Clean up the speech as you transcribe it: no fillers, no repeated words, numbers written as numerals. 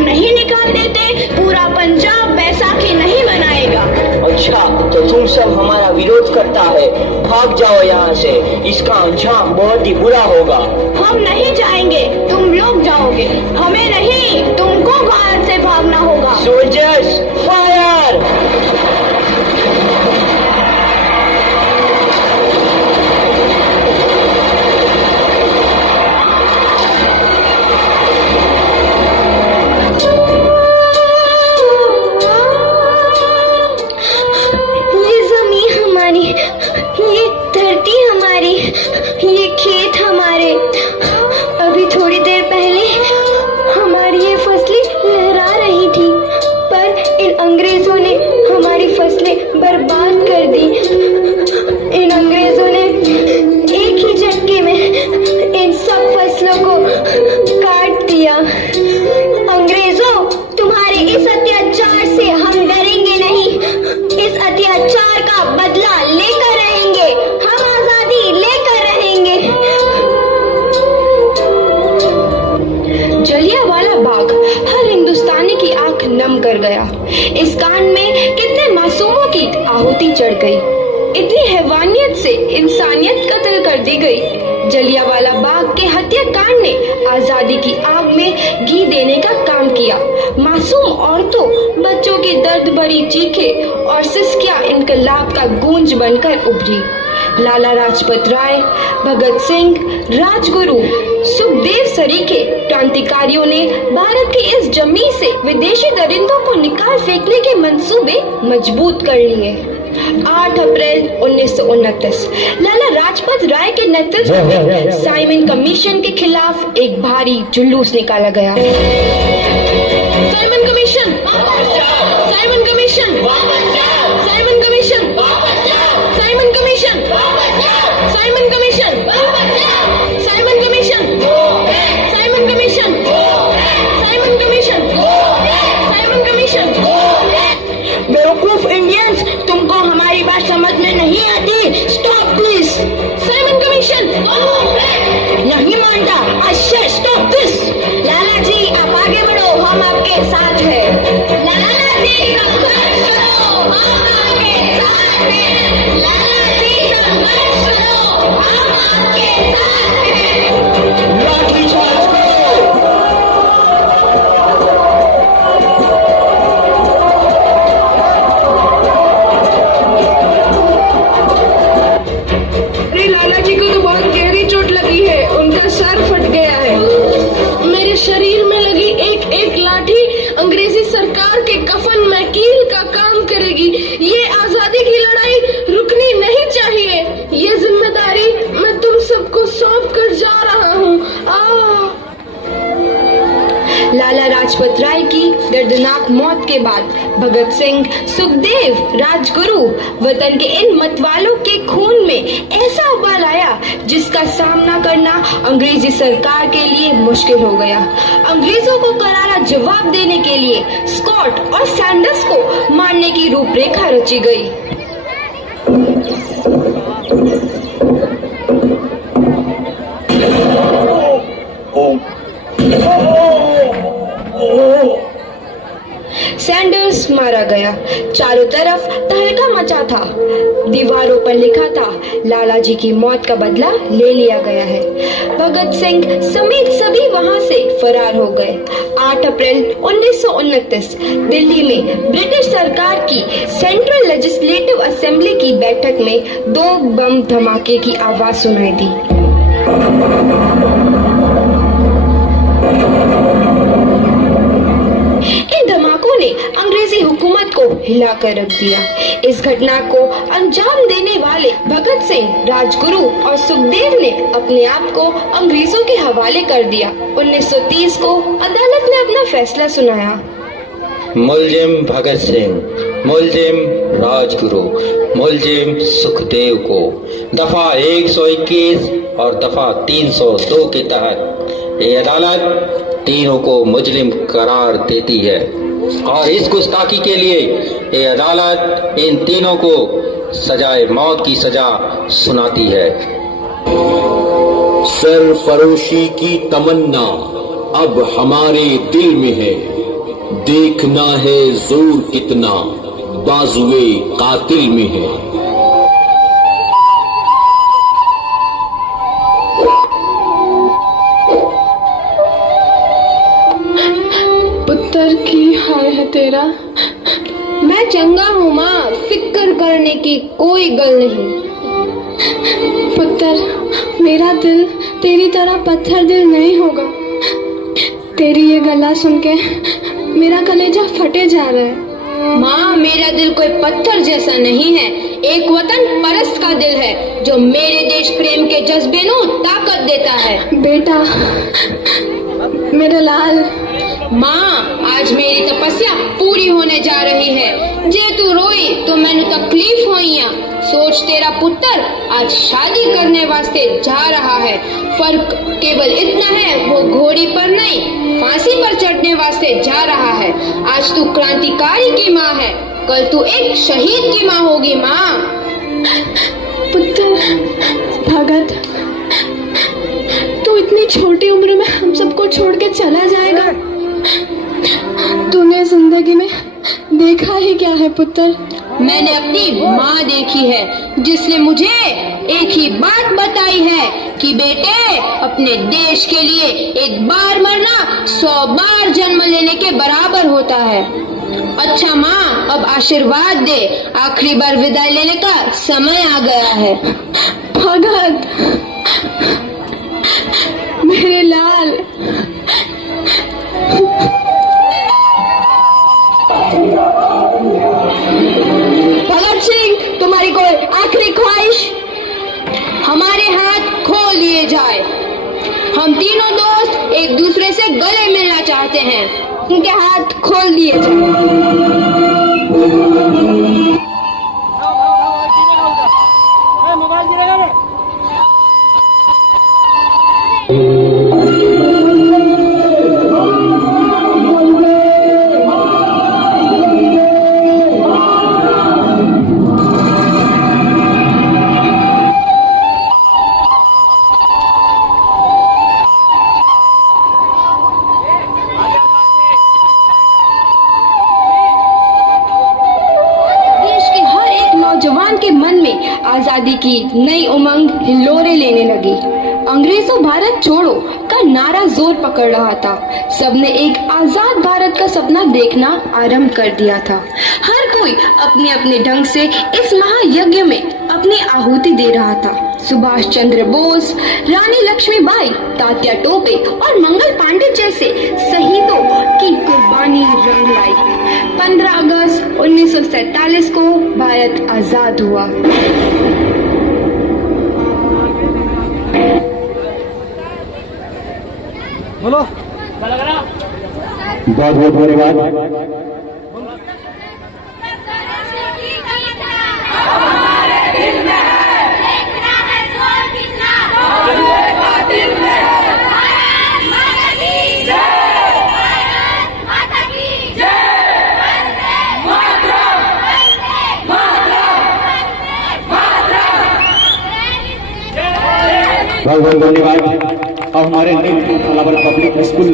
नहीं निकाल देते, पूरा पंजाब बैसाखी नहीं मनाएगा। अच्छा, तो तुम सब हमारा विरोध करता है, भाग जाओ यहाँ से, इसका अंजाम बहुत ही बुरा होगा। हम नहीं जाएंगे, तुम लोग जाओगे, हमें नहीं, तुमको भारत से भागना होगा। Soldiers fire! ये धरती हमारी, ये खेत हमारे। अभी थोड़ी देर पहले हमारी ये फसलें लहरा रही थी, पर इन अंग्रेजों ने हमारी फसलें बर्बाद कर दी। इन अंग्रेजों ने एक ही झटके में इन सब फसलों को काट दिया। अंग्रेजों, तुम्हारे इस अत्याचार से हम डरेंगे नहीं, इस अत्याचार का बदला लेकर रहेंगे, हम आजादी लेकर रहेंगे। जलियांवाला बाग हर हिंदुस्तानी की आंख नम कर गया। इस कांड में कितने मासूमों की आहुति चढ़ गई, इतनी हैवानियत से इंसानियत कत्ल कर दी गई। जलियांवाला बाग के हत्याकांड ने आजादी की आग में घी देने का काम किया। मासूम औरतों, बच्चों की दर्द भरी चीखें और सिसकियां इनकलाब का गूंज बनकर उभरी। लाला लाजपत राय, भगत सिंह, राजगुरु, सुखदेव सरीखे क्रांतिकारियों ने भारत की इस जमीन से विदेशी दरिंदों को निकाल फेंकने के मंसूबे मजबूत कर लिए। 8 अप्रैल 1929 लाला लाजपत राय के नेतृत्व में साइमन कमीशन के खिलाफ एक भारी जुलूस निकाला गया। Simon commission, Simon commission, Simon commission, Simon commission, Simon commission, Simon commission, Simon commission, Simon commission, Simon commission. बेवकूफ इंडियंस, तुमको हमारी बात समझ में नहीं आती। Stop please. साइमन कमीशन नहीं मानता। अच्छा, स्टॉप दिस। लाला जी, आप आगे बढ़ो, हम आपके साथ हैं। लाला जी, संघर्ष करो, हम आपके साथ हैं। लाला जी, संघर्ष करो, हम आपके साथ हैं। लाठी चार्ज करो। सर फट गया है। मेरे शरीर में लगी एक एक लाठी अंग्रेजी सरकार के कफन में कील का काम करेगी। ये आजादी की लड़ाई रुकनी नहीं चाहिए। ये जिम्मेदारी मैं तुम सबको सौंप कर जा रहा हूँ। लाला लाजपत राय की दर्दनाक मौत के बाद भगत सिंह, सुखदेव, राजगुरु वतन के इन मतवालों के खून में ऐसा उबाल आया जिसका सामना करना अंग्रेजी सरकार के लिए मुश्किल हो गया। अंग्रेजों को करारा जवाब देने के लिए स्कॉट और सैंडर्स को मारने की रूपरेखा रची गई। सैंडर्स मारा गया। चारों तरफ तहलका मचा था। दीवारों पर लिखा था, लाला जी की मौत का बदला ले लिया गया है। भगत सिंह समेत सभी वहां से फरार हो गए। 8 अप्रैल 1929 दिल्ली में ब्रिटिश सरकार की सेंट्रल लेजिस्लेटिव असेंबली की बैठक में 2 बम धमाके की आवाज सुनाई दी। इन धमाकों ने अंग्रेजी हुकूमत को हिलाकर रख दिया। इस घटना को अंजाम देने वाले भगत सिंह, राजगुरु और सुखदेव ने अपने आप को अंग्रेजों के हवाले कर दिया। 1930 को अदालत ने अपना फैसला सुनाया। मुलजिम भगत सिंह, मुलजिम राजगुरु, मुलजिम सुखदेव को दफा 121 और दफा 302 के तहत ये अदालत तीनों को मुजरिम करार देती है और इस गुस्ताखी के लिए ये अदालत इन तीनों को सजाए मौत की सजा सुनाती है। सरफरोशी की तमन्ना अब हमारे दिल में है। देखना है जोर कितना बाजुए कातिल में है। पुत्र की हाल है तेरा। मैं चंगा हूँ माँ, फिक्र करने की कोई गल नहीं। पुत्र, मेरा दिल तेरी तरह पत्थर दिल नहीं होगा। तेरी ये गला सुन के मेरा कलेजा फटे जा रहा है। माँ, मेरा दिल कोई पत्थर जैसा नहीं है, एक वतन परस्त का दिल है जो मेरे देश प्रेम के जज्बे को ताकत देता है। बेटा, मेरे लाल। माँ, आज मेरी तपस्या पूरी होने जा रही है। जे तू रोई तो मैंने तकलीफ होइया। सोच, तेरा पुत्र आज शादी करने वास्ते जा रहा है। फर्क केवल इतना है, वो घोड़ी पर नहीं फांसी पर चढ़ने वास्ते जा रहा है। आज तू क्रांतिकारी की माँ है, कल तू एक शहीद की माँ होगी। माँ। पुत्र भगत, तू इतनी छोटी उम्र में हम सबको छोड़ के चला जाएगा। तूने जिंदगी में देखा ही क्या है पुत्र? मैंने अपनी माँ देखी है, जिसने मुझे एक ही बात बताई है कि बेटे, अपने देश के लिए एक बार मरना 100 बार जन्म लेने के बराबर होता है। अच्छा माँ, अब आशीर्वाद दे, आखिरी बार विदाई लेने का समय आ गया है। भगत, मेरे लाल। भगत सिंह, तुम्हारी कोई आखिरी ख्वाहिश? हमारे हाथ खोल दिए जाए। हम तीनों दोस्त एक दूसरे से गले मिलना चाहते हैं। उनके हाथ खोल दिए जाए। जवान के मन में आजादी की नई उमंग हिलोरे लेने लगी। अंग्रेजों भारत छोड़ो का नारा जोर पकड़ रहा था। सबने एक आजाद भारत का सपना देखना आरंभ कर दिया था। हर कोई अपने अपने ढंग से इस महायज्ञ में अपनी आहुति दे रहा था। सुभाष चंद्र बोस, रानी लक्ष्मीबाई, तात्या टोपे और मंगल पांडे जैसे शहीदों की कुर्बानी रंग लाई। 15 अगस्त 1947 को भारत आजाद हुआ। बोलो। बहुत बहुत धन्यवाद। बहुत बहुत धन्यवाद। और हमारे न्यू पब्लिक स्कूल